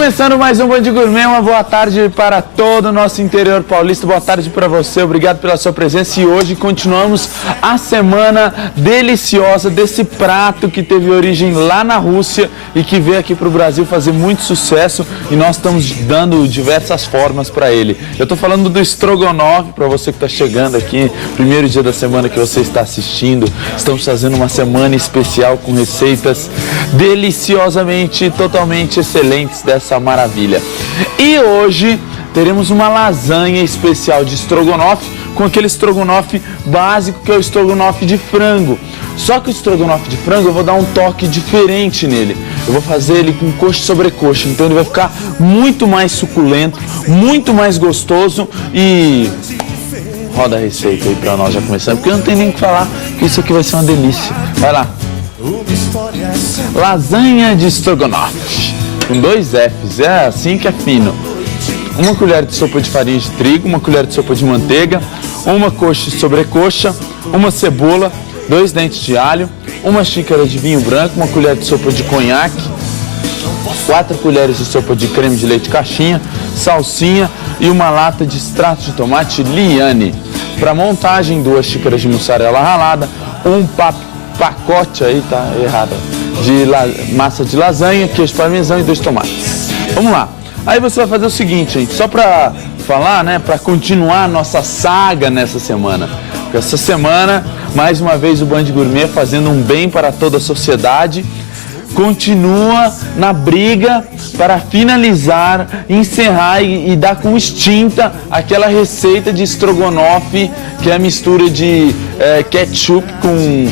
Começando mais um Band Gourmet, uma boa tarde para todo o nosso interior paulista, boa tarde para você, obrigado pela sua presença e hoje continuamos a semana deliciosa desse prato que teve origem lá na Rússia e que veio aqui para o Brasil fazer muito sucesso e nós estamos dando diversas formas para ele. Eu estou falando do estrogonofe, para você que está chegando aqui, primeiro dia da semana que você está assistindo, estamos fazendo uma semana especial com receitas deliciosamente, totalmente excelentes dessa maravilha. E hoje teremos uma lasanha especial de estrogonofe com aquele estrogonofe básico que é o estrogonofe de frango. Só que o estrogonofe de frango eu vou dar um toque diferente nele. Eu vou fazer ele com coxa sobre coxa, então ele vai ficar muito mais suculento, muito mais gostoso e... roda a receita aí pra nós já começar, porque eu não tenho nem o que falar, que isso aqui vai ser uma delícia. Vai lá. Lasanha de estrogonofe. Com 2 Fs, é assim que é fino. 1 colher de sopa de farinha de trigo, 1 colher de sopa de manteiga, 1 coxa sobre coxa, 1 cebola, 2 dentes de alho, 1 xícara de vinho branco, 1 colher de sopa de conhaque, 4 colheres de sopa de creme de leite caixinha, salsinha e 1 lata de extrato de tomate Liane. Para montagem, 2 xícaras de mussarela ralada, 1 pacote aí, tá errado, de massa de lasanha, queijo parmesão e 2 tomates. Vamos lá. Aí você vai fazer o seguinte, gente, só para falar, né, para continuar a nossa saga nessa semana. Porque essa semana, mais uma vez, o Band Gourmet fazendo um bem para toda a sociedade, continua na briga para finalizar, encerrar e dar com extinta aquela receita de estrogonofe, que é a mistura de ketchup com...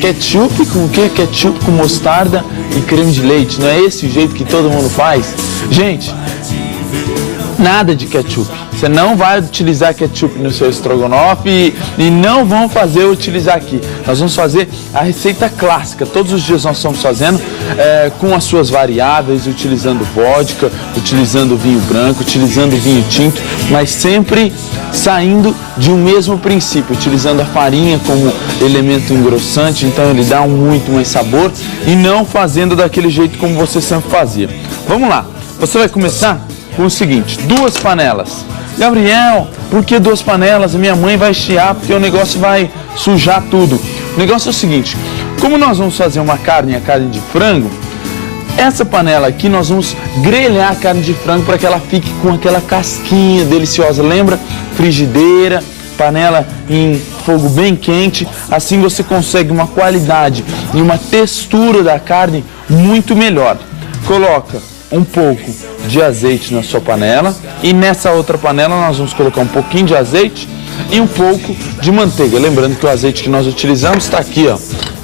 ketchup com o quê? Ketchup com mostarda e creme de leite. Não é esse o jeito que todo mundo faz? Gente, nada de ketchup. Você não vai utilizar ketchup no seu estrogonofe e não vão utilizar aqui. Nós vamos fazer a receita clássica. Todos os dias nós estamos fazendo com as suas variáveis, utilizando vodka, utilizando vinho branco, utilizando vinho tinto, mas sempre saindo de um mesmo princípio, utilizando a farinha como elemento engrossante, então ele dá muito mais sabor e não fazendo daquele jeito como você sempre fazia. Vamos lá, você vai começar com o seguinte, 2 panelas. Gabriel, por que 2 panelas? A minha mãe vai chiar porque o negócio vai sujar tudo. O negócio é o seguinte, como nós vamos fazer uma carne, a carne de frango, essa panela aqui nós vamos grelhar a carne de frango para que ela fique com aquela casquinha deliciosa. Lembra? Frigideira, panela em fogo bem quente, assim você consegue uma qualidade e uma textura da carne muito melhor. Coloca um pouco de azeite na sua panela e nessa outra panela nós vamos colocar um pouquinho de azeite e um pouco de manteiga. Lembrando que o azeite que nós utilizamos está aqui, ó.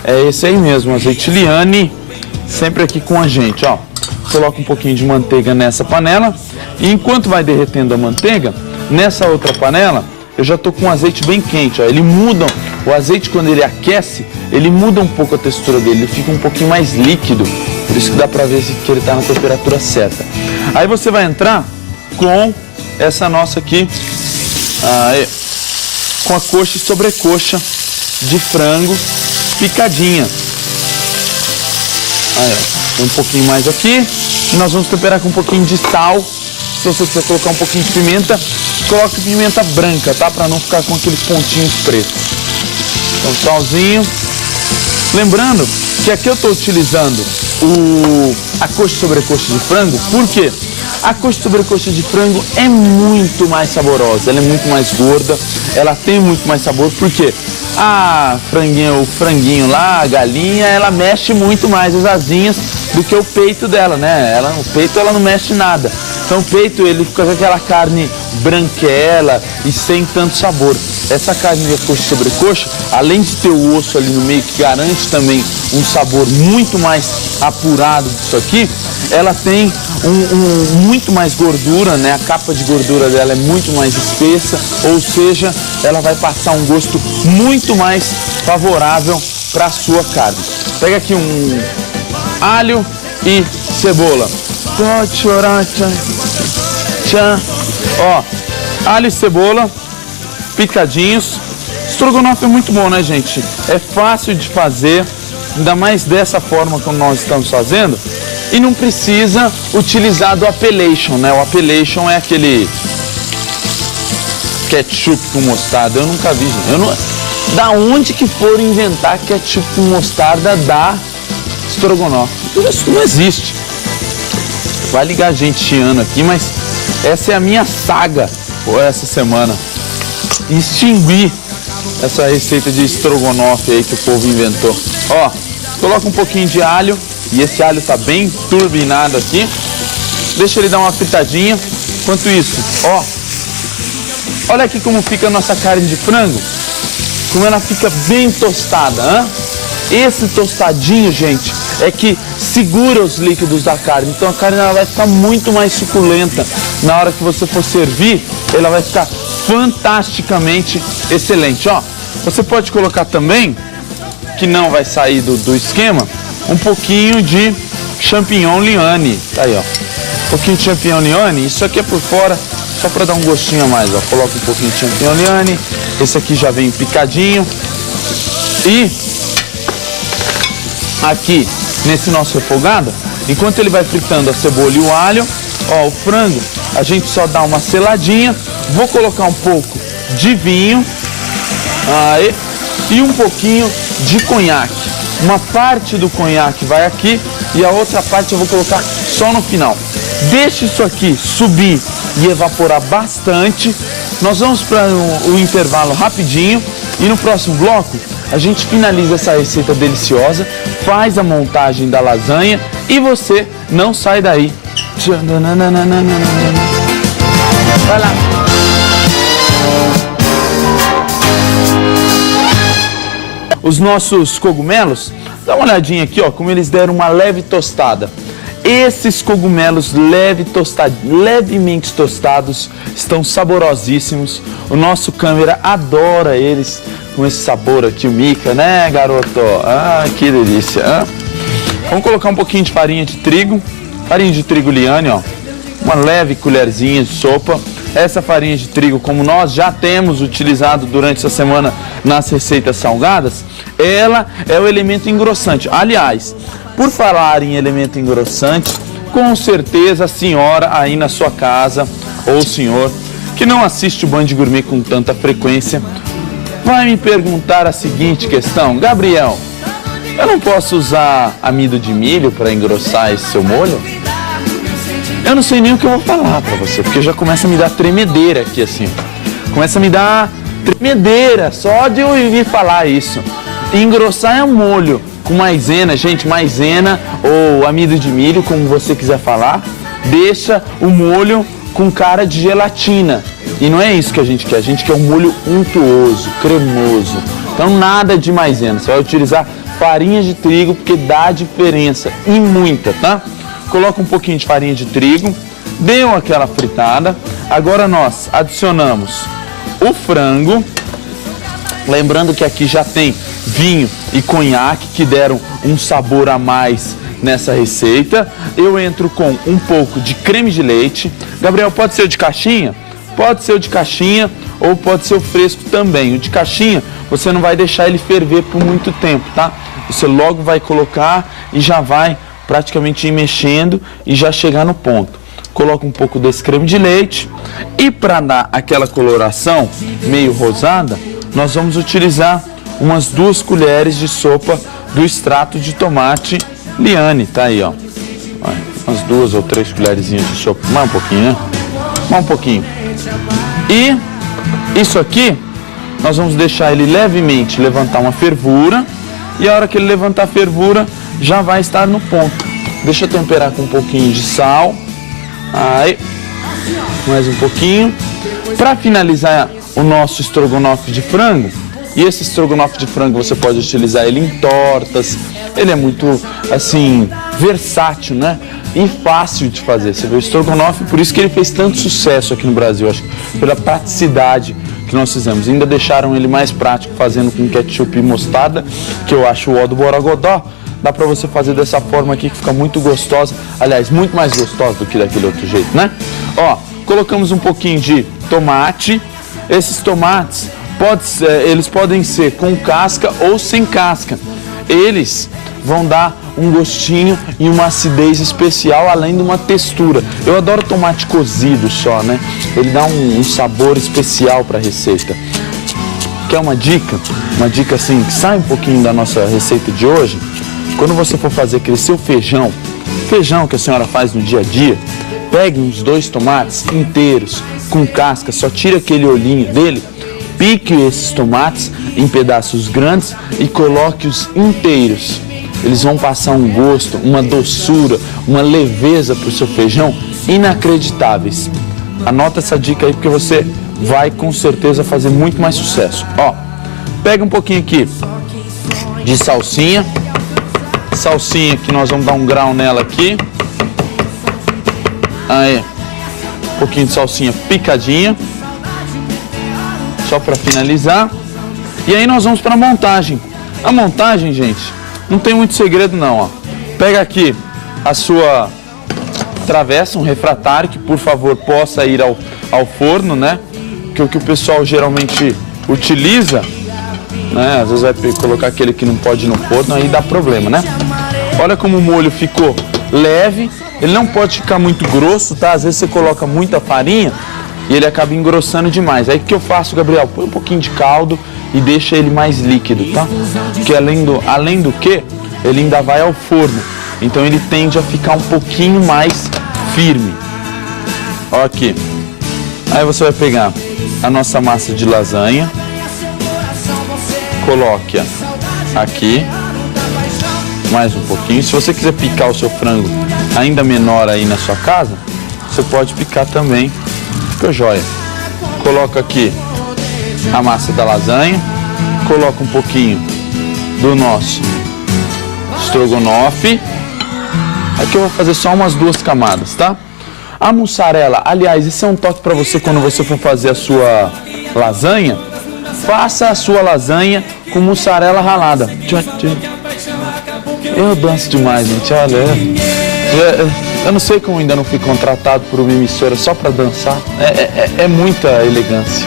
É esse aí mesmo, azeite Liane, sempre aqui com a gente, ó. Coloca um pouquinho de manteiga nessa panela e enquanto vai derretendo a manteiga, nessa outra panela eu já estou com o azeite bem quente, ó. Ele muda, o azeite quando ele aquece, ele muda um pouco a textura dele, ele fica um pouquinho mais líquido, por isso que dá para ver que ele está na temperatura certa. Aí você vai entrar com essa nossa aqui, com a coxa e sobrecoxa de frango picadinha. Aí, ó, tem um pouquinho mais aqui. E nós vamos temperar com um pouquinho de sal. Se você quiser colocar um pouquinho de pimenta, coloque pimenta branca, tá? Para não ficar com aqueles pontinhos pretos. Então, salzinho. Lembrando que aqui eu estou utilizando a coxa sobre coxa de frango, por quê? A coxa sobre coxa de frango é muito mais saborosa, ela é muito mais gorda, ela tem muito mais sabor, porque o franguinho lá, a galinha, ela mexe muito mais as asinhas do que o peito dela, né? O peito ela não mexe nada. Então o peito ele fica com aquela carne branquela e sem tanto sabor. Essa carne de coxa sobre coxa, além de ter o osso ali no meio que garante também um sabor muito mais apurado disso aqui, ela tem muito mais gordura, né? A capa de gordura dela é muito mais espessa, ou seja, ela vai passar um gosto muito mais favorável para a sua carne. Pega aqui um alho e cebola. Pode chorar, tchan. Ó, alho e cebola picadinhos. Estrogonofe é muito bom, né, gente? É fácil de fazer, ainda mais dessa forma como nós estamos fazendo. E não precisa utilizar do Appellation, né? O Appellation é aquele ketchup com mostarda. Eu nunca vi, gente. Da onde que foram inventar ketchup com mostarda da estrogonofe? Isso não existe. Vai ligar gente chiando aqui, mas essa é a minha saga por essa semana. Extinguir essa receita de estrogonofe aí que o povo inventou. Ó, coloca um pouquinho de alho, e esse alho tá bem turbinado aqui. Deixa ele dar uma fritadinha. Enquanto isso, ó, olha aqui como fica a nossa carne de frango. Como ela fica bem tostada, hein? Esse tostadinho, gente, é que segura os líquidos da carne. Então a carne ela vai ficar muito mais suculenta. Na hora que você for servir, ela vai ficar fantasticamente excelente. Ó, você pode colocar também, que não vai sair do esquema, um pouquinho de champignon liane. Tá aí, ó. Um pouquinho de champignon liane. Isso aqui é por fora, só para dar um gostinho a mais, ó. Coloca um pouquinho de champignon liane. Esse aqui já vem picadinho. E aqui, nesse nosso refogado, enquanto ele vai fritando a cebola e o alho, ó, o frango, a gente só dá uma seladinha. Vou colocar um pouco de vinho aí, e um pouquinho de conhaque. Uma parte do conhaque vai aqui e a outra parte eu vou colocar só no final. Deixe isso aqui subir e evaporar bastante. Nós vamos para o intervalo rapidinho e no próximo bloco a gente finaliza essa receita deliciosa, faz a montagem da lasanha e você não sai daí. Vai lá. Os nossos cogumelos, dá uma olhadinha aqui, ó, como eles deram uma leve tostada. Esses cogumelos levemente tostados estão saborosíssimos. O nosso câmera adora eles com esse sabor aqui, o Mica, né, garoto? Ah, que delícia. Ah. Vamos colocar um pouquinho de farinha de trigo liane, ó. Uma leve colherzinha de sopa. Essa farinha de trigo, como nós já temos utilizado durante essa semana nas receitas salgadas, ela é o elemento engrossante. Aliás, por falar em elemento engrossante, com certeza a senhora aí na sua casa, ou o senhor, que não assiste o Band Gourmet com tanta frequência, vai me perguntar a seguinte questão: Gabriel, eu não posso usar amido de milho para engrossar esse seu molho? Eu não sei nem o que eu vou falar para você, porque já começa a me dar tremedeira aqui assim. Começa a me dar tremedeira só de eu ouvir falar isso. Engrossar é um molho com maisena, gente, maisena ou amido de milho, como você quiser falar, deixa o molho com cara de gelatina. E não é isso que a gente quer um molho untuoso, cremoso. Então nada de maisena, você vai utilizar farinha de trigo porque dá diferença e muita, tá? Coloca um pouquinho de farinha de trigo, deu aquela fritada. Agora nós adicionamos o frango, lembrando que aqui já tem vinho e conhaque que deram um sabor a mais nessa receita. Eu entro com um pouco de creme de leite. Gabriel, pode ser o de caixinha? Pode ser o de caixinha ou pode ser o fresco também. O de caixinha, você não vai deixar ele ferver por muito tempo, tá? Você logo vai colocar e já vai praticamente ir mexendo e já chegar no ponto. Coloca um pouco desse creme de leite e para dar aquela coloração meio rosada, nós vamos utilizar umas 2 colheres de sopa do extrato de tomate liane, tá aí, ó. Umas 2 ou 3 colherzinhas de sopa, mais um pouquinho, né? Mais um pouquinho. E isso aqui, nós vamos deixar ele levemente levantar uma fervura e a hora que ele levantar a fervura, já vai estar no ponto. Deixa eu temperar com um pouquinho de sal. Aí, mais um pouquinho. Para finalizar o nosso estrogonofe de frango, e esse estrogonofe de frango você pode utilizar ele em tortas. Ele é muito, assim, versátil, né? E fácil de fazer. Você vê o estrogonofe, por isso que ele fez tanto sucesso aqui no Brasil, acho que pela praticidade que nós fizemos. Ainda deixaram ele mais prático fazendo com ketchup e mostarda, que eu acho o ó do Borogodó. Dá pra você fazer dessa forma aqui que fica muito gostosa. Aliás, muito mais gostosa do que daquele outro jeito, né? Ó, colocamos um pouquinho de tomate. Esses tomates, eles podem ser com casca ou sem casca. Eles vão dar um gostinho e uma acidez especial, além de uma textura. Eu adoro tomate cozido só, né? Ele dá um sabor especial para a receita. Quer uma dica? Uma dica assim, que sai um pouquinho da nossa receita de hoje. Quando você for fazer crescer o feijão que a senhora faz no dia a dia, pegue uns 2 tomates inteiros, com casca, só tira aquele olhinho dele, pique esses tomates em pedaços grandes e coloque-os inteiros. Eles vão passar um gosto, uma doçura, uma leveza para o seu feijão inacreditáveis. Anota essa dica aí porque você vai com certeza fazer muito mais sucesso. Ó, pega um pouquinho aqui de salsinha que nós vamos dar um grau nela aqui. Aí, um pouquinho de salsinha picadinha, só para finalizar. E aí nós vamos para a montagem. A montagem, gente, não tem muito segredo não, ó. Pega aqui a sua travessa, um refratário que por favor possa ir ao forno, né? Que é o que o pessoal geralmente utiliza, né? Às vezes vai colocar aquele que não pode ir no forno, aí dá problema, né? Olha como o molho ficou leve, ele não pode ficar muito grosso, tá? Às vezes você coloca muita farinha e ele acaba engrossando demais. Aí o que eu faço, Gabriel? Põe um pouquinho de caldo e deixa ele mais líquido, tá? Porque além do que, ele ainda vai ao forno, então ele tende a ficar um pouquinho mais firme. Ó aqui. Aí você vai pegar a nossa massa de lasanha, coloque-a aqui, mais um pouquinho. Se você quiser picar o seu frango ainda menor aí na sua casa, você pode picar também, fica jóia. Coloca aqui a massa da lasanha, coloca um pouquinho do nosso estrogonofe. Aqui eu vou fazer só umas 2 camadas, tá? A mussarela, aliás, esse é um toque para você quando você for fazer a sua lasanha. Faça a sua lasanha com mussarela ralada. Eu danço demais, gente, olha. Eu não sei como ainda não fui contratado por uma emissora só para dançar. É muita elegância.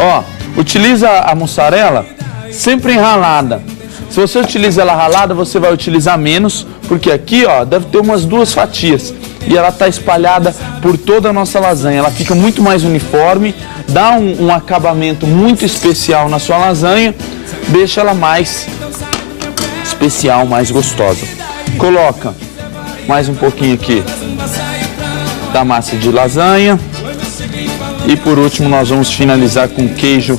Ó, utiliza a mussarela sempre ralada. Se você utiliza ela ralada, você vai utilizar menos, porque aqui, ó, deve ter umas 2 fatias. E ela está espalhada por toda a nossa lasanha. Ela fica muito mais uniforme, dá um acabamento muito especial na sua lasanha, deixa ela mais especial, mais gostosa. Coloca mais um pouquinho aqui da massa de lasanha. E por último nós vamos finalizar com queijo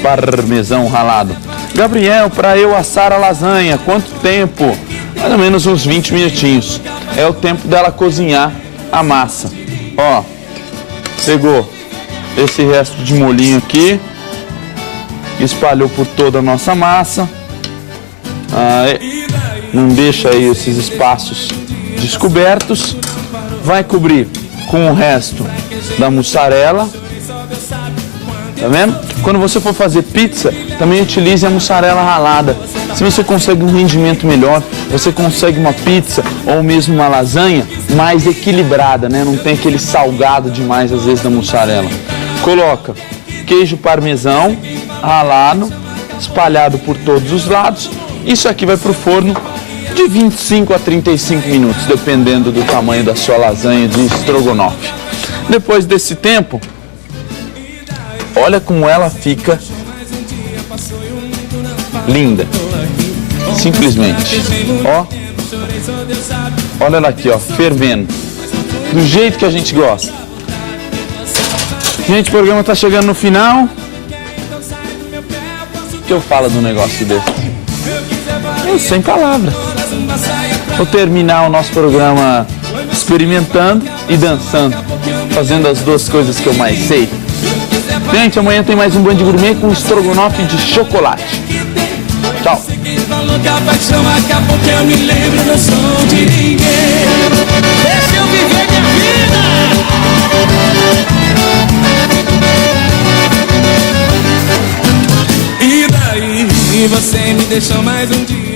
parmesão ralado. Gabriel, para eu assar a lasanha, quanto tempo? Mais ou menos uns 20 minutinhos. É o tempo dela cozinhar a massa. Ó, pegou esse resto de molhinho aqui, espalhou por toda a nossa massa. Não deixa aí esses espaços descobertos. Vai cobrir com o resto da mussarela. Tá vendo? Quando você for fazer pizza, também utilize a mussarela ralada. Se você consegue um rendimento melhor, você consegue uma pizza ou mesmo uma lasanha mais equilibrada, né? Não tem aquele salgado demais às vezes da mussarela. Coloca queijo parmesão ralado, espalhado por todos os lados. Isso aqui vai para o forno de 25 a 35 minutos, dependendo do tamanho da sua lasanha de estrogonofe. Depois desse tempo, olha como ela fica linda. Simplesmente. Ó. Olha ela aqui, ó, fervendo. Do jeito que a gente gosta. Gente, o programa está chegando no final. O que eu falo de um negócio desse? Sem palavras. Vou terminar o nosso programa experimentando e dançando, fazendo as 2 coisas que eu mais sei. Gente, amanhã tem mais um Band Gourmet com estrogonofe de chocolate. Tchau. Deixa eu viver minha vida. E daí, você me deixou mais um dia.